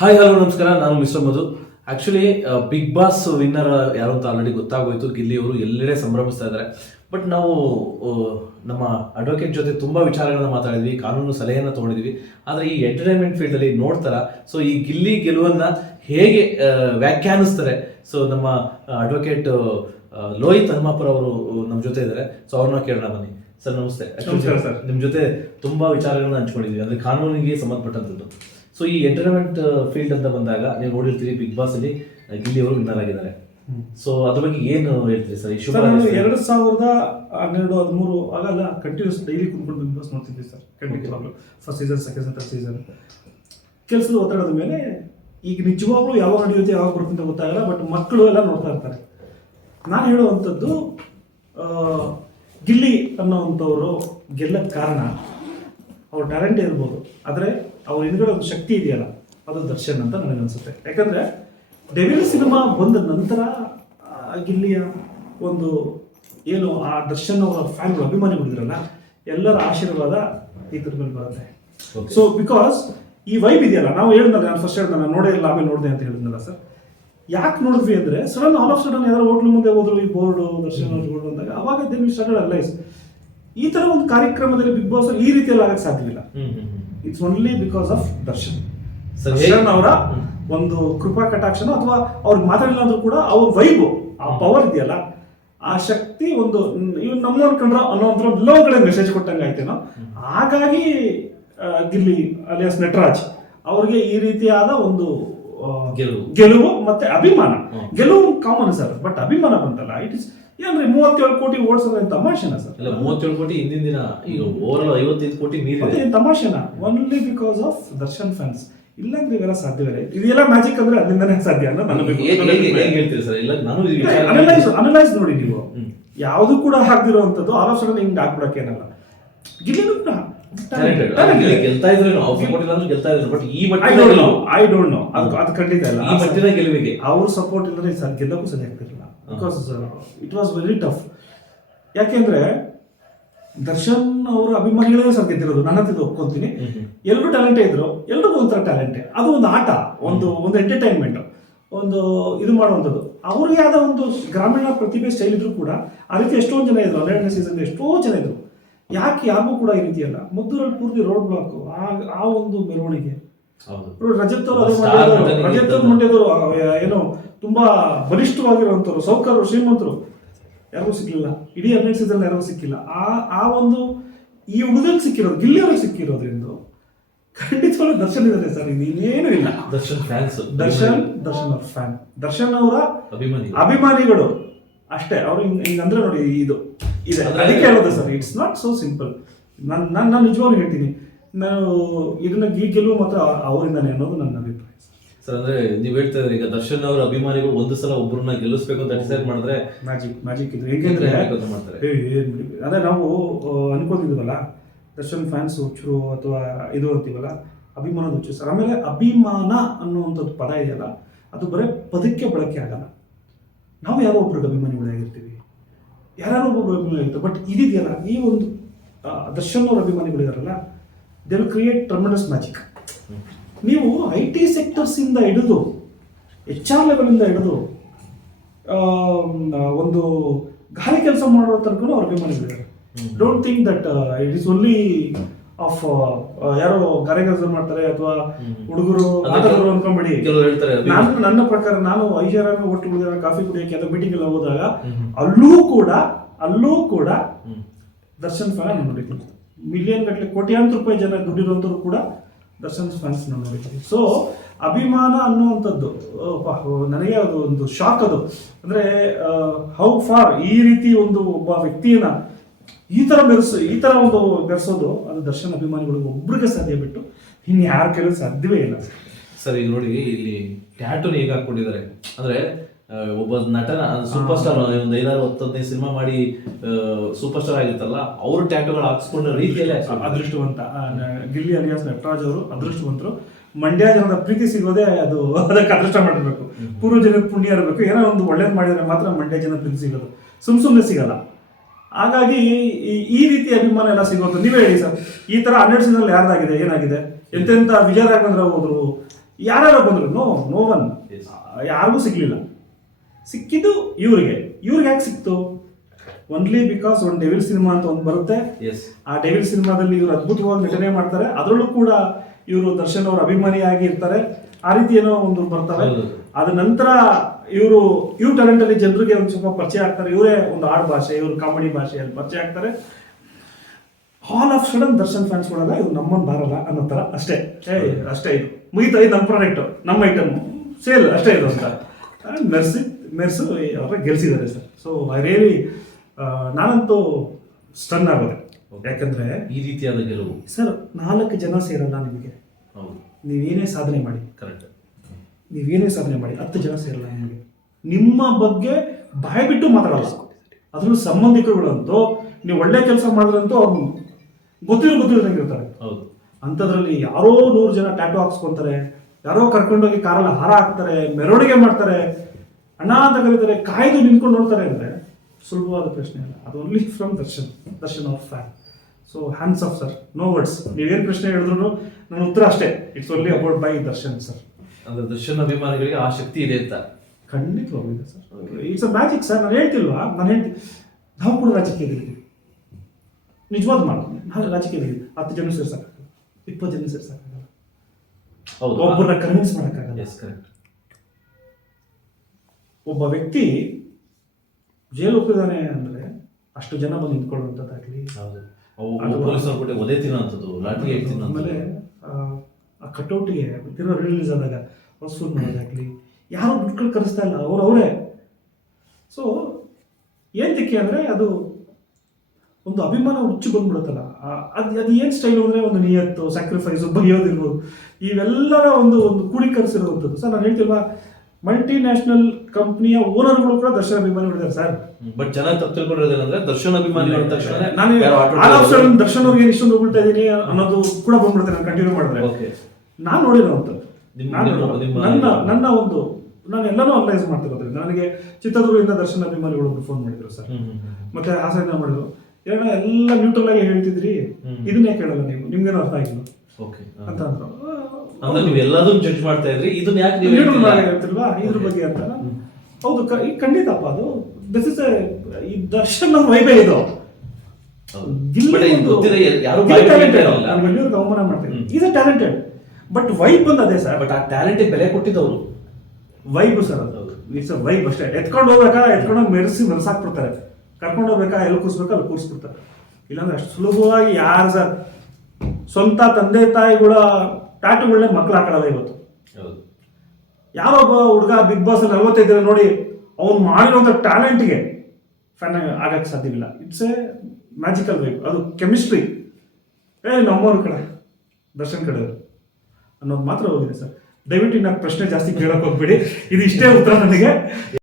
Hi hello ನಮಸ್ಕಾರ, ನಾನು mister ಮಧು. Actually big boss winner ಯಾರು ಅಂತ ಆಲ್ರೆಡಿ ಗೊತ್ತಾಗೋಯ್ತು. ಗಿಲ್ಲಿಯವರು ಎಲ್ಲೆಡೆ ಸಂಭ್ರಮಿಸ್ತಾ ಇದ್ದಾರೆ. ಬಟ್ ನಾವು ನಮ್ಮ ಅಡ್ವೊಕೇಟ್ ಜೊತೆ ತುಂಬ ವಿಚಾರಗಳನ್ನ ಮಾತಾಡಿದ್ವಿ, ಕಾನೂನು ಸಲಹೆಯನ್ನು ತೊಗೊಂಡಿದ್ವಿ. ಆದರೆ ಈ ಎಂಟರ್ಟೈನ್ಮೆಂಟ್ ಫೀಲ್ಡಲ್ಲಿ ನೋಡ್ತಾರ, ಸೊ ಈ ಗಿಲ್ಲಿ ಗೆಲುವನ್ನು ಹೇಗೆ ವ್ಯಾಖ್ಯಾನಿಸ್ತಾರೆ. ಸೊ ನಮ್ಮ ಅಡ್ವೊಕೇಟ್ ಲೋಹಿತ್ ಹನುಮಾಪುರ ಅವರು ನಮ್ಮ ಜೊತೆ ಇದ್ದಾರೆ. ಸೊ ಅವ್ರನ್ನ ಕೇಳೋಣ ಬನ್ನಿ. ಸರ್ ನಮಸ್ತೆ. ಸರ್, ನಿಮ್ಮ ಜೊತೆ ತುಂಬ ವಿಚಾರಗಳನ್ನ ಹಂಚ್ಕೊಂಡಿದ್ವಿ, ಅಂದರೆ ಕಾನೂನಿಗೆ ಸಂಬಂಧಪಟ್ಟಂಥದ್ದು. ಸೊ ಈ ಎಂಟರ್ಟೈನ್ಮೆಂಟ್ ಫೀಲ್ಡ್ ಅಂತ ಬಂದಾಗ ನೀವು ನೋಡಿರ್ತೀರಿ, ಬಿಗ್ ಬಾಸ್ ಅಲ್ಲಿ ಗಿಲ್ಲಿ ಅವರು ವಿನ್ನರ್ ಆಗಿದ್ದಾರೆ. ಸೊ ಅದ್ರ ಬಗ್ಗೆ ಏನು ಹೇಳ್ತೀರಿ ಸರ್? ಈ ಶುಭ 2012-13 ಆಗಲ್ಲ, ಕಂಟಿನ್ಯೂಸ್ ಡೈಲಿ ಕುಂತ್ಕೊಂಡು ಬಿಗ್ ಬಾಸ್ ನೋಡ್ತಿದ್ವಿ ಸರ್. ಖಂಡಿತವಾಗ್ಲು first season, second season, third season ಕೆಲಸದ ಒತ್ತಡದ ಮೇಲೆ ಈಗ ನಿಜವಾಗ್ಲೂ ಯಾವಾಗ ನಡೆಯುತ್ತೆ, ಯಾವಾಗ ಬರುತ್ತೆ ಗೊತ್ತಾಗಲ್ಲ. ಬಟ್ ಮಕ್ಕಳು ಎಲ್ಲ ನೋಡ್ತಾ ಇರ್ತಾರೆ. ನಾನು ಹೇಳುವಂಥದ್ದು, ಗಿಲ್ಲಿ ಅನ್ನೋವಂಥವ್ರು ಗೆಲ್ಲಕ್ಕೆ ಕಾರಣ ಅವ್ರ ಟ್ಯಾಲೆಂಟೇ ಇರ್ಬೋದು, ಆದರೆ ಅವ್ರ ಹಿಂದ್ಗಡೆ ಒಂದು ಶಕ್ತಿ ಇದೆಯಲ್ಲ, ಅದು ದರ್ಶನ್ ಅಂತ ನನಗನ್ಸುತ್ತೆ. ಯಾಕಂದರೆ ಡೆವಿಲ್ ಸಿನಿಮಾ ಬಂದ ನಂತರ ಗಿಲ್ಲಿಯ ಒಂದು ಏನು ಆ ದರ್ಶನ್ ಅವರ ಫ್ಯಾನ್ಗಳು, ಅಭಿಮಾನಿಗಳಿದ್ರಲ್ಲ, ಎಲ್ಲರ ಆಶೀರ್ವಾದ ಇದ್ರ ಮೇಲೆ ಬರುತ್ತೆ. ಸೊ ಬಿಕಾಸ್ ಈ ವೈಬ್ ಇದೆಯಲ್ಲ, ನಾವು ಹೇಳಿದ್ನಲ್ಲ, ನಾನು ಫಸ್ಟ್ ಹೇಳಿದ, ನಾನು ನೋಡೇ ಇಲ್ಲ ಆಮೇಲೆ ನೋಡಿದೆ ಅಂತ ಹೇಳಿದ್ನಲ್ಲ ಸರ್. ಯಾಕೆ ನೋಡಿದ್ವಿ ಅಂದರೆ, ಸಡನ್ ಆಲ್ ಆಫ್ ಸಡನ್ ಯಾರೋ ಹೋಟ್ಲು ಮುಂದೆ ಹೋದ್ರು ಈ ಬೋರ್ಡು ದರ್ಶನ್ ಅವ್ರು ಅಂದಾಗ ಅವಾಗ ದೇ ವಿ ಸ್ಟಾರ್ಟೆಡ್ ಅನಲೈಸ್. ಈ ಥರ ಒಂದು ಕಾರ್ಯಕ್ರಮದಲ್ಲಿ ಬಿಗ್ ಬಾಸ್ ಈ ರೀತಿಯಲ್ಲಿ ಆಗಕ್ಕೆ ಸಾಧ್ಯವಿಲ್ಲ. It's only because of Darshan ಅವರ ಒಂದು ಕೃಪಾ ಕಟಾಕ್ಷನ, ಅಥವಾ ಅವ್ರಿಗೆ ಮಾತಾಡಿಲ್ಲ ಅಂದ್ರೂ ಕೂಡ ಅವ್ರ ವೈಬು, ಆ ಪವರ್ ಇದೆಯಲ್ಲ, ಆ ಶಕ್ತಿ ಒಂದು ಇವ್ ನಮ್ಮ ಅನ್ಕೊಂಡ್ರ ಅನ್ನೋದ್ರ ಎಲ್ಲೋ ಕಡೆ ಮೆಸೇಜ್ ಕೊಟ್ಟಂಗೆ ಆಯ್ತೇನೋ. ಹಾಗಾಗಿ ಗಿಲ್ಲಿ ಅಲಿಯಾಸ್ ನಟರಾಜ್ ಅವ್ರಿಗೆ ಈ ರೀತಿಯಾದ ಒಂದು ಗೆಲುವು ಮತ್ತೆ ಅಭಿಮಾನ. ಗೆಲುವು ಕಾಮನ್ ಸರ್, ಬಟ್ ಅಭಿಮಾನ ಬಂತಲ್ಲ, ಇಟ್ ಇಸ್ ಏನ್ರಿ 37 ಕೋಟಿ ಓಡಿಸೋದ್ರೆ ತಮಾಷೆನಾ ಸರ್? 37 ಕೋಟಿ ಹಿಂದಿನ ದಿನ, ಈಗ ಓವರ್ 55 ಕೋಟಿ ಮೀರಿದೆ. ತಮಾಷೆನಾ? Only because of Darshan fans. ಇಲ್ಲಾಂದ್ರೆ ಇವೆಲ್ಲ ಸಾಧ್ಯವೇ. ಇದೆಲ್ಲ ಮ್ಯಾಜಿಕ್ ಅಂದ್ರೆ ಅದರಿಂದನೇ ಸಾಧ್ಯ ಅನ್ನೋ ಅನಲೈಸ್ ನೋಡಿ ನೀವು. ಯಾವುದು ಕೂಡ ಹಾಕ್ದಿರೋಂಥದ್ದು ಆಲ್ ಆಫ್ ಸಡನ್ ಹಿಂಗ್ ಹಾಕ್ಬಿಡಕ್ಕೇನಲ್ಲ. ಗಿಲ್ಲಿನೂ ಕೂಡ ಗೆಲ್ತಾ ಇದ್ರು, ಬಟ್ ಈ ಐ ಡೋಂಟ್ ನೋ, ಅದು ಖಂಡಿತ ಇಲ್ಲ. ಈ ಮಟ್ಟಿನ ಗೆಲುವಿಗೆ ಅವ್ರ ಸಪೋರ್ಟ್ ಇಲ್ಲದ್ರೆ ಗೆಲ್ಲಕ್ಕೂ ಸರಿ ಆಗ್ತಿರಲಿಲ್ಲ. Because it was very tough. ಯಾಕೆಂದ್ರೆ ದರ್ಶನ್ ಅವರ ಅಭಿಮಾನಿಗಳೇ ಸರ್ ಗೆದ್ದಿರೋದು, ನನ್ನ ಹತ್ತಿರ ಒಪ್ಕೊಂತೀನಿ. ಎಲ್ಲರೂ ಟ್ಯಾಲೆಂಟೇ ಇದ್ರು, ಎಲ್ರಿಗೂ ಒಂಥರ ಟ್ಯಾಲೆಂಟೇ. ಅದು ಒಂದು ಆಟ, ಒಂದು ಎಂಟರ್ಟೈನ್ಮೆಂಟ್, ಒಂದು ಇದು ಮಾಡುವಂಥದ್ದು. ಅವ್ರಿಗೆ ಆದ ಒಂದು ಗ್ರಾಮೀಣ ಪ್ರತಿಭೆ ಸ್ಟೈಲ್ ಇದ್ರು ಕೂಡ ಆ ರೀತಿ ಎಷ್ಟೊಂದು ಜನ ಇದ್ರು. 12ನೇ ಸೀಸನ್ ಎಷ್ಟೋ ಜನ ಇದ್ರು. ಯಾಕೆ ಯಾರಿಗೂ ಕೂಡ ಈ ರೀತಿ ಅಲ್ಲ. ಮದ್ದೂರಲ್ಲಿ ಪೂರ್ತಿ ರೋಡ್ ಬ್ಲಾಕ್, ಆ ಒಂದು ಮೆರವಣಿಗೆ. ರಜತ್ ಅವರು ಮಂಡ್ಯದವರು ಏನೋ ತುಂಬಾ ಬಲಿಷ್ಠವಾಗಿರುವಂತವ್ರು, ಸೌಕರ್ಯರು, ಶ್ರೀಮಂತರು, ಯಾರಿಗೂ ಸಿಗ್ಲಿಲ್ಲ. ಇಡೀ 12ನೇ ಸೀಸನ್ ಯಾರಿಗೂ ಸಿಕ್ಕಿಲ್ಲ. ಆ ಒಂದು ಈ ಹುಡುಗರಿಗೆ ಸಿಕ್ಕಿರೋದು, ಗಿಲ್ಲಿಯವ್ರಿಗೆ ಸಿಕ್ಕಿರೋದ್ರಿಂದ ಖಂಡಿತವಾಗ್ಲೂ ದರ್ಶನ್ ಇದ್ದಾರೆ ಸರ್. ಇನ್ನೇನು ಇಲ್ಲ. ದರ್ಶನ್ ಫ್ಯಾನ್ಸ್, ದರ್ಶನ್ ಅವ್ರ ಫ್ಯಾನ್, ದರ್ಶನ್ ಅವರ ಅಭಿಮಾನಿಗಳು ಅಷ್ಟೇ. ಅವ್ರು ಹಿಂಗಂದ್ರೆ ನೋಡಿ, ಇದು ಇದೆ, ಅದಕ್ಕೆ ಹೇಳೋದು sir. It's not so simple. ನಾನು ನಿಜವಾಗ್ಲೂ ಹೇಳ್ತೀನಿ, ನಾನು ಇದನ್ನ ಈ ಗೆಲುವು ಮಾತ್ರ ಅವರಿಂದಾನೆ ಅನ್ನೋದು ನನ್ನ ಅಭಿಪ್ರಾಯ ಸರ್. ಅಂದ್ರೆ ನೀವ್ ಹೇಳ್ತಾ ಇದ್ರಿ, ಈಗ ದರ್ಶನ್ ಅವರ ಅಭಿಮಾನಿಗಳು ಒಂದು ಸಲ ಒಬ್ಬರನ್ನ ಗೆಲ್ಲಿಸ್ಬೇಕು ಅಂತ ಡಿಸೈಡ್ ಮಾಡಿದ್ರೆ ಮ್ಯಾಜಿಕ್ ಇದು. ಹೇಗೆಂದ್ರೆ ಅಂದ್ರೆ ನಾವು ಅನ್ಕೋತಿದ್ವಲ್ಲ, ದರ್ಶನ್ ಫ್ಯಾನ್ಸ್ ಹುಚ್ಚರು ಅಥವಾ ಇದು ಅಂತೀವಲ್ಲ, ಅಭಿಮಾನದ ಹುಚ್ಚು ಸರ್. ಆಮೇಲೆ ಅಭಿಮಾನ ಅನ್ನುವಂಥದ್ದು ಪದ ಇದೆಯಲ್ಲ, ಅದು ಬರೀ ಪದಕ್ಕೆ ಬಳಕೆ ಆಗಲ್ಲ. ನಾವು ಯಾರೋ ಒಬ್ರಿಗೆ ಅಭಿಮಾನಿಗಳಾಗಿರ್ತೀವಿ, ಯಾರೋ ಒಬ್ಬೊಬ್ರು ಅಭಿಮಾನಿಗಳಿರ್ತಾರೆ. ಬಟ್ ಇದಿದೆಯಲ್ಲ, ಈ ಒಂದು ದರ್ಶನ್ ಅವ್ರ ಅಭಿಮಾನಿಗಳಿದಾರಲ್ಲ, they will create tremendous magic. ನೀವು IT ಸೆಕ್ಟರ್ಸ್ ಇಂದ ಹಿಡಿದು HR ಲೆವೆಲ್ ಇಂದ ಹಿಡಿದು ಒಂದು ಗಾಳಿ ಕೆಲಸ ಮಾಡೋ ತನಕ ಅವ್ರ ಅಭಿಮಾನಿಗಳಿದ್ದಾರೆ. Don't think that it is only of ಯಾರೋ ಗಾರೆ ಕೆಲಸ ಮಾಡ್ತಾರೆ ಅಥವಾ ಹುಡುಗರು ಅನ್ಕೊಂಡ್ಬಿಡಿ. ನನ್ನ ಪ್ರಕಾರ ನಾನು ಐಷಾರಾಮಿ ಒಟ್ಟು ಕುಡಿದ ಕಾಫಿ ಕುಡಿಯೋಕೆ ಅಥವಾ ಮೀಟಿಂಗ್ ಎಲ್ಲ ಹೋದಾಗ ಅಲ್ಲೂ ಕೂಡ ದರ್ಶನ್ ಫ್ಯಾನ್ ನೋಡಿದ್ದೀನಿ. ಮಿಲಿಯನ್ ಗಟ್ಟಲೆ, ಕೋಟ್ಯಾಂತರ ರೂಪಾಯಿ ಜನ ದುಡ್ಡಿರುವಂಥವ್ರು ಕೂಡ ದರ್ಶನ್ ಫ್ಯಾನ್ಸ್ ನೋಡಿದ್ದೀನಿ. ಸೊ ಅಭಿಮಾನ ಅನ್ನುವಂಥದ್ದು ನನಗೆ ಅದು ಒಂದು ಶಾಕ್. ಅದು ಅಂದರೆ ಹೌ ಫಾರ್ ಈ ರೀತಿ ಒಬ್ಬ ವ್ಯಕ್ತಿಯನ್ನ ಈ ತರ ಒಂದು ಬೆರೆಸೋದು, ಅದು ದರ್ಶನ್ ಅಭಿಮಾನಿಗಳಿಗೆ ಒಬ್ರಿಗೆ ಸಾಧ್ಯ, ಬಿಟ್ಟು ಇನ್ನು ಯಾರ ಕೈಲೂ ಸಾಧ್ಯವೇ ಇಲ್ಲ ಸರ್. ಈಗ ನೋಡಿ, ಇಲ್ಲಿ ಟ್ಯಾಟೂನ್ ಹೇಗೆ ಹಾಕೊಂಡಿದ್ದಾರೆ ಅಂದ್ರೆ, ಒಬ್ಬ ನಟನ ಸೂಪರ್ ಸ್ಟಾರ್ ಒಂದು 5-10 ಸಿನಿಮಾ ಮಾಡಿ ಸೂಪರ್ ಸ್ಟಾರ್ ಆಗಿರ್ತಲ್ಲ, ಅವರು ಟ್ಯಾಟೂಗಳು ಹಾಕ್ಸ್ಕೊಂಡ ರೀತಿಯಲ್ಲಿ ಅದೃಷ್ಟವಂತ ಗಿಲ್ಲಿ ಅಲಿಯಾಸ್ ನಟರಾಜ್ ಅವರು ಅದೃಷ್ಟವಂತರು. ಮಂಡ್ಯ ಜನರ ಪ್ರೀತಿ ಸಿಗೋದೇ ಅದಕ್ಕೆ ಅದೃಷ್ಟ ಮಾಡಿರ್ಬೇಕು, ಪೂರ್ವ ಜನದ ಪುಣ್ಯ ಇರಬೇಕು. ಏನೋ ಒಂದು ಒಳ್ಳೇದು ಮಾಡಿದ್ರೆ ಮಾತ್ರ ಮಂಡ್ಯ ಜನ ಪ್ರೀತಿ ಸಿಗೋದು, ಸುಮ್ಮನೆ ಸಿಗಲ್ಲ. ಹಾಗಾಗಿ ಈ ರೀತಿ ಅಭಿಮಾನ ಎಲ್ಲ ಸಿಗೋದು. ನೀವೇ ಹೇಳಿ ಸರ್, ಈ ತರ 12 ಸೀಸನ್ ಯಾರ್ದಾಗಿದೆ, ಏನಾಗಿದೆ? ಎಂತೆಂತ ವಿಜಯ ರಾಘವೇಂದ್ರ ಹೋದ್ರು, ಯಾರ್ಯಾರೋ ಬಂದ್ರು ನೋ ಒನ್, Yes. ಯಾರಿಗೂ ಸಿಗ್ಲಿಲ್ಲ. ಸಿಕ್ಕಿದ್ದು ಇವ್ರಿಗೆ ಯಾಕೆ ಸಿಕ್ತು? ಓನ್ಲಿ ಬಿಕಾಸ್ ಒಂದು ಡೆವಿಲ್ ಸಿನಿಮಾ ಅಂತ ಒಂದು ಬರುತ್ತೆ. ಎಸ್, ಆ ಡೆವಿಲ್ ಸಿನಿಮಾದಲ್ಲಿ ಇವರು ಅದ್ಭುತವಾಗಿ ನಟನೆ ಮಾಡ್ತಾರೆ, ಅದರಲ್ಲೂ ಕೂಡ ಇವರು ದರ್ಶನ್ ಅವರ ಅಭಿಮಾನಿಯಾಗಿ ಇರ್ತಾರೆ. ಆ ರೀತಿ ಏನೋ ಒಂದು ಬರ್ತವೆ. ಹೌದು. ಅದ ನಂತರ ಇವ್ರ ಟ್ಯಾಲೆಂಟ್ ಅಲ್ಲಿ ಜನರಿಗೆ ಒಂದು ಸ್ವಲ್ಪ ಪರಿಚಯ ಆಗ್ತಾರೆ. ಇವರೇ ಒಂದು ಆಡ್ ಭಾಷೆ, ಇವ್ರ ಕಾಮಿಡಿ ಭಾಷೆಯಲ್ಲಿ ಪರಿಚಯ ಆಗ್ತಾರೆ. All of sudden Darshan fans ಕೊಡಲ್ಲ, ಇವ್ರು ನಮ್ಮನ್ನು ಬಾರಲ್ಲ ಅನ್ನೋ ತರ ಅಷ್ಟೇ. ಅಷ್ಟೇ, ಇದು ಮುಗಿತಾ, ಇದು ನಮ್ಮ ಪ್ರಾಡಕ್ಟ್, ನಮ್ಮ ಐಟಮ್ ಸೇಲ್ ಅಷ್ಟೇ ಇದು ಅಂತ ಮೆರ್ಸು ಅವರ ಗೆಲ್ಸಿದ್ದಾರೆ ಸರ್. ಸೊ ಐ ರಿಯಲಿ ನಾನಂತೂ ಸ್ಟನ್ ಆಗೋದೆ. ಯಾಕಂದ್ರೆ ಈ ರೀತಿಯಾದ ಗೆಲುವು ಸರ್ 4 ಜನ ಸೇರಲ್ಲ ನಿಮಗೆ. ಹೌದು, ನೀವೇನೇ ಸಾಧನೆ ಮಾಡಿ, ಕರೆಕ್ಟ್. ನೀವೇನೇ ಸಾಧನೆ ಮಾಡಿ 10 ಜನ ಸೇರಲ್ಲ ನಿಮಗೆ. ನಿಮ್ಮ ಬಗ್ಗೆ ಬಾಯಿ ಬಿಟ್ಟು ಮಾತಾಡಲ್ಲ. ಅದ್ರಲ್ಲೂ ಸಂಬಂಧಿಕರುಗಳಂತೂ ನೀವು ಒಳ್ಳೆ ಕೆಲಸ ಮಾಡಿದ್ರಂತೂ ಅವ್ರು ಗೊತ್ತಿರೋದಂಗೆ ಇರ್ತಾರೆ. ಹೌದು. ಅಂಥದ್ರಲ್ಲಿ ಯಾರೋ 100 ಜನ ಟ್ಯಾಟೋ ಹಾಕ್ಸ್ಕೊಂತಾರೆ, ಯಾರೋ ಕರ್ಕೊಂಡೋಗಿ ಕಾರಲ್ಲಿ ಹಾರ ಹಾಕ್ತಾರೆ, ಮೆರವಣಿಗೆ ಮಾಡ್ತಾರೆ, ಅಣ್ಣ ಅಂತ ಕರೀತಾರೆ, ಕಾಯ್ದು ನಿಂತ್ಕೊಂಡು ನೋಡ್ತಾರೆ ಅಂದರೆ ಸುಲಭವಾದ ಪ್ರಶ್ನೆ ಅಲ್ಲ. ಅದು only from Darshan of fan. So hands off sir, no words. ನೀವೇನು ಪ್ರಶ್ನೆ ಹೇಳಿದ್ರು ನನ್ನ ಉತ್ತರ ಅಷ್ಟೇ, it's only about by Darshan sir. ಅಂದ್ರೆ ದರ್ಶನ್ ಅಭಿಮಾನಿಗಳಿಗೆ ಆ ಶಕ್ತಿ ಇದೆ ಅಂತ ಖಂಡಿತವಾಗಿದೆ sir. It's a magic sir. ನಾನು ಹೇಳ್ತಿಲ್ವಾ, ನಾವು ಕೂಡ ರಾಜಕೀಯದಲ್ಲಿ ನಿಜವಾದ ಮಾಡೋದು. ನಾವು ರಾಜಕೀಯದಲ್ಲಿ 10 ಜನ ಸೇರ್ಸಕ್ಕಾಗಲ್ಲ, 20 ಜನ ಸೇರ್ಸಕ್ಕಾಗಲ್ಲ, ಹೌದು, ಒಬ್ಬರನ್ನ ಕನ್ವಿನ್ಸ್ ಮಾಡೋಕ್ಕಾಗಲ್ಲ. Yes, correct. ಒಬ್ಬ ವ್ಯಕ್ತಿ ಜೈಲು ಹೋಗಿದ್ದಾನೆ ಅಂದ್ರೆ ಅಷ್ಟು ಜನ ಬಂದು ನಿಂತ್ಕೊಳ್ಳುವಂಥದ್ದಾಗಲಿ, ಹೌದು, ಪೊಲೀಸರು ಕೊಟ್ಟೆ ಒದೆ ತಿನ್ನೋಂಥದ್ದು, ಲಾಠಿ ಆಮೇಲೆ ಆ ಕಟೌಟಿಗೆ ತಿರೋ ರಿಲೀಸ್ ಆದಾಗ ವಸೂಲ್ ಮಾಡೋದಾಗ್ಲಿ, ಯಾರು ದುಡ್ಡು ಕರೆಸ್ತಾ ಇಲ್ಲ, ಅವರೇ. ಸೊ ಏನಕ್ಕೆ ಅಂದರೆ ಅದು ಒಂದು ಅಭಿಮಾನ ಹುಚ್ಚು ಬಂದ್ಬಿಡುತ್ತಲ್ಲ. ಅದು ಏನು ಸ್ಟೈಲು ಅಂದರೆ ಒಂದು ನಿಯತ್ತು, ಸ್ಯಾಕ್ರಿಫೈಸು, ಬರೆಯೋದಿರ್ಬೋದು, ಇವೆಲ್ಲರ ಒಂದು ಕೂಡಿಕರಿಸಿರುವಂಥದ್ದು. ಸರ್ ನಾನು ಹೇಳ್ತಿಲ್ವಾ, ಮಲ್ಟಿ ನ್ಯಾಷನಲ್ ಕಂಪ್ನಿಯ ಓನರ್ಗಳು ಕೂಡ ದರ್ಶನ್ ಅಭಿಮಾನಿಗಳಿದ್ದಾರೆ ಸರ್. ಬಟ್ ಜನ ತಪ್ಪು ತಿಳ್ಕೊಂಡಿರೋದೇನಂದ್ರೆ ದರ್ಶನ್ ಅಭಿಮಾನಿಗಳು ಅಂದ ತಕ್ಷಣ ನಾನು ದರ್ಶನ್ ಅವ್ರಿಗೆ ಇಷ್ಟೊಂದು ಹೋಗ್ಬಿಡ್ತಾ ಇದ್ದೀನಿ ಅನ್ನೋದು ಕೂಡ ಬಂದ್ಬಿಡುತ್ತೆ ನಾನು ಕಂಟಿನ್ಯೂ ಮಾಡಿದ್ರೆ. ನಾನು ನೋಡಿರೋವಂಥದ್ದು, ನನ್ನ ಒಂದು ನಾನು ಎಲ್ಲನೂ ಅನಲೈಸ್ ಮಾಡ್ತಿರೋದ್ರಿಂದ ನನಗೆ ಚಿತ್ರದುರ್ಗದಿಂದ ದರ್ಶನ್ ಅಭಿಮಾನಿಗಳು ಫೋನ್ ಮಾಡಿದ್ರು ಸರ್. ಮತ್ತೆ ಹಾಸನ ಮಾಡಿದ್ರು, ಎಲ್ಲ ನ್ಯೂಟ್ರಲ್ ಆಗಿ ಹೇಳ್ತಿದ್ರಿ, ಇದನ್ನೇ ಕೇಳಲ್ಲ ನೀವು, ನಿಮ್ಗೇನು ಅರ್ಥ ಆಗಿಲ್ಲ ಅಂತ ಅಂದ್ರು. ಅಂದ್ರೆ ನೀವು ಎಲ್ಲದನ್ನು ಜಡ್ಜ್ ಮಾಡ್ತಾ ಇದ್ರಿ, ಇದನ್ನ ಯಾಕೆ ನೀವು ಹೇಳ್ತಿಲ್ವಾ ಇದ್ರ ಬಗ್ಗೆ ಅಂತ. ಹೌದು, ಖಂಡಿತಪ್ಪ, ಅದು ದಿಸ್ ಇಸ್ ಈ ದರ್ಶನ್ ಅವ್ರ ವೈಬೇ ಇದು. ಅವಮಾನ ಮಾಡ್ತೀನಿ, is a talented, but vibe ಬಂದು ಅದೇ ಸರ್. ಬಟ್ ಆ ಟ್ಯಾಲೆಂಟ್ ಬೆಲೆ ಕೊಟ್ಟಿದ್ದವರು ವೈಬ್ ಸರ್, ಅದು ಇಟ್ಸ್ ಅ ವೈಬ್ ಅಷ್ಟೇ. ಎತ್ಕೊಂಡು ಹೋಗ್ಬೇಕಾ, ಎತ್ಕೊಂಡು ಮೆರೆಸಾಕ್ಬಿಡ್ತಾರೆ, ಕರ್ಕೊಂಡು ಹೋಗ್ಬೇಕಾ, ಎಲ್ಲಿ ಕೂರಿಸ್ಬೇಕಾ ಅಲ್ಲಿ ಕೂರಿಸ್ಬಿಡ್ತಾರೆ. ಇಲ್ಲಾಂದ್ರೆ ಅಷ್ಟು ಸುಲಭವಾಗಿ ಯಾರು ಸರ್ ಸ್ವಂತ ತಂದೆ ತಾಯಿಗಳ ಟ್ಯಾಟುಗಳನ್ನೇ ಮಕ್ಳು ಹಾಕೊಳ್ಳಲ್ಲ ಇವತ್ತು. ಯಾರೊಬ್ಬ ಹುಡುಗ ಬಿಗ್ ಬಾಸ್ ಅಲ್ಲಿ 45 ನೋಡಿ ಅವ್ನು ಮಾಡಿರುವಂಥ ಟ್ಯಾಲೆಂಟ್ಗೆ ಫ್ಯಾನ್ ಆಗಕ್ಕೆ ಸಾಧ್ಯವಿಲ್ಲ. ಇಟ್ಸ್ ಎ ಮ್ಯಾಜಿಕಲ್ ವೈಬ್, ಅದು ಕೆಮಿಸ್ಟ್ರಿ. ನಮ್ಮವ್ರ ಕಡೆ ದರ್ಶನ್ ಕಡೆ ಅನ್ನೋದು ಮಾತ್ರ ಹೋಗಿದೆ ಸರ್. ದಯವಿಟ್ಟು ನಾನು ಪ್ರಶ್ನೆ ಜಾಸ್ತಿ ಕೇಳಕ್ಕೆ ಹೋಗ್ಬೇಡಿ, ಇದು ಇಷ್ಟೇ ಉತ್ತರ ನನಗೆ.